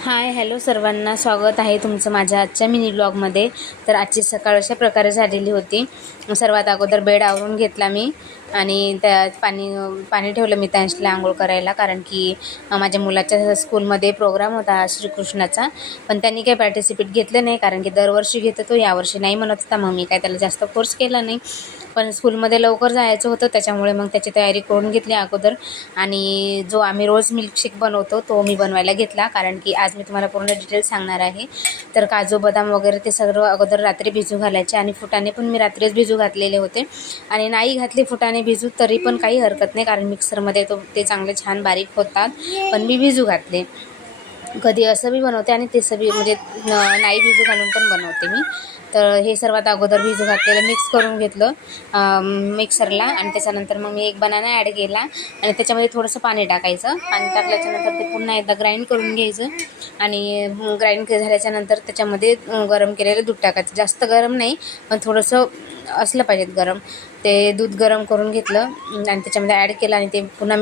Hi hello सर्वांना, स्वागत आहे तुमचं माझ्या आजच्या मिनी ब्लॉगमध्ये. तर आजची सकाळ अशा प्रकारे झालेली होती. सर्वात अगोदर बेड आवरून घेतला मी आणि त्यात पाणी ठेवलं मी त्यांशला आंघोळ करायला, कारण की माझ्या मुलाच्या स्कूलमध्ये प्रोग्राम होता श्रीकृष्णाचा. पण त्यांनी काही पार्टिसिपेट घेतलं नाही, कारण की दरवर्षी घेतो तो, यावर्षी नाही म्हणत होता. मग मी काय त्याला जास्त फोर्स केला नाही, पण स्कूलमध्ये लवकर जायचं होतं त्याच्यामुळे मग त्याची तयारी करून घेतली अगोदर. आणि जो आम्ही रोज मिल्कशेक बनवतो तो मी बनवायला घेतला, कारण की आज मी तुम्हाला पूर्ण डिटेल्स सांगणार आहे. तर काजू बदाम वगैरे ते सर्व अगोदर रात्री भिजू घालायचे, आणि फुटाणे पण मी रात्रीच भिजू घातलेले होते. आणि नाही घातले फुटाणे भिजू तरी पण काही हरकत नाही, कारण मिक्सरमध्ये ते चांगले छान बारीक होतात. पण मी भिजू घातले. कधी असं बी बनवते आणि तसं बी, म्हणजे नाही भिजू घालून पण बनवते मी. तर हे सर्वात अगोदर भिजू घातलेलं मिक्स करून घेतलं मिक्सरला, आणि त्याच्यानंतर मग मी एक बनाना ॲड केला आणि त्याच्यामध्ये थोडंसं पाणी टाकायचं. पाणी टाकल्याच्यानंतर ते पुन्हा एकदा ग्राइंड करून घ्यायचं, आणि ग्राइंड झाल्याच्यानंतर त्याच्यामध्ये गरम केलेलं दूध टाकायचं. जास्त गरम नाही, पण थोडंसं असलं पाहिजेत गरम. ते दूध गरम करून घेतलं आणि त्याच्यामध्ये ॲड केलं, आणि ते पुन्हा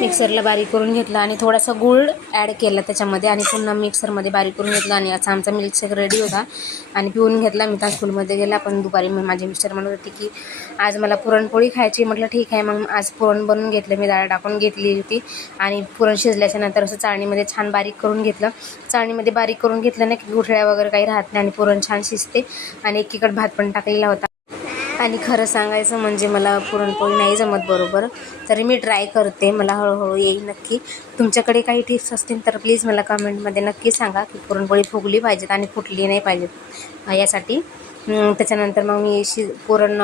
मिक्सरला बारीक करून घेतलं, आणि थोडासा गूळ ॲड केला त्याच्यामध्ये, आणि पुन्हा मिक्सरमध्ये बारीक करून घेतलं. आणि असा आमचा मिल्कशेक रेडी होता आणि पिऊन घेतला. मी त्या स्कूलमध्ये गेला. पण दुपारी माझे मिस्टर म्हणत होते की आज मला पुरणपोळी खायची. म्हटलं ठीक आहे, मग आज पुरण बनवून घेतलं मी, डाळ टाकून घेतली होती. आणि पुरण शिजल्याच्यानंतर असं चाळणीमध्ये छान बारीक करून घेतलं. चाळणीमध्ये बारीक करून घेतलं ना की गुठळ्या वगैरे काही राहत नाही, आणि पुरण छान शिजते. आणि एकीकडे भात पण टाकलेला होता. आणि खरं सांगायचं म्हणजे मला पुरणपोळी नाही जमत बरोबर, तरी मी ट्राय करते. मला हळूहळू येईल नक्की. तुमच्याकडे काही टिप्स असतील तर प्लीज मला कमेंटमध्ये नक्की सांगा की पुरणपोळी फुगली पाहिजेत आणि फुटली नाही पाहिजेत यासाठी. त्याच्यानंतर मग मी पुरण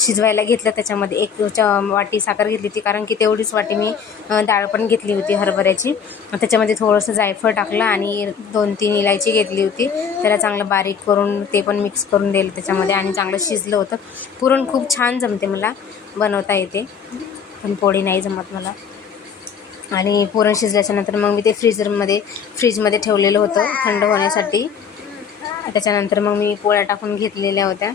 शिजवायला घेतलं. त्याच्यामध्ये एक वाटी साखर घेतली होती, कारण की तेवढीच वाटी मी डाळ पण घेतली होती हरभऱ्याची. त्याच्यामध्ये थोडंसं जायफळ टाकलं आणि 2-3 इलायची घेतली होती. त्याला चांगलं बारीक करून ते पण मिक्स करून दिलं त्याच्यामध्ये, आणि चांगलं शिजलं होतं. पुरण खूप छान जमते, मला बनवता येते, पण पोळी नाही जमत मला. आणि पुरण शिजल्याच्यानंतर मग मी ते फ्रीजमध्ये ठेवलेलं होतं थंड होण्यासाठी. त्याच्यानंतर मग मी पोळ्या टाकून घेतलेल्या होत्या.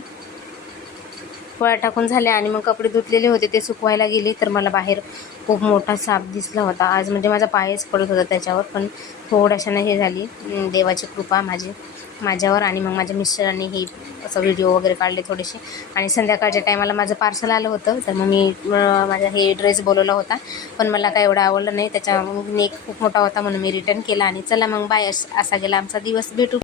पोळ्या टाकून झाल्या आणि मग कपडे धुतलेले होते ते सुकवायला गेली, तर मला बाहेर खूप मोठा साप दिसला होता. आज म्हणजे माझा पायच पडत होता त्याच्यावर, पण थोड्याशानं हे झाली देवाची कृपा माझ्यावर. आणि मग माझ्या मिस्टरांनी हे असं व्हिडिओ वगैरे काढले थोडेसे. आणि संध्याकाळच्या टायमाला माझं पार्सल आलं होतं, तर मग मी माझा हे ड्रेस बोलवला होता, पण मला काय एवढं आवडलं नाही. त्याच्या नेक खूप मोठा होता म्हणून मी रिटर्न केला. आणि चला मग बाय, असा गेला आमचा दिवस. भेटू.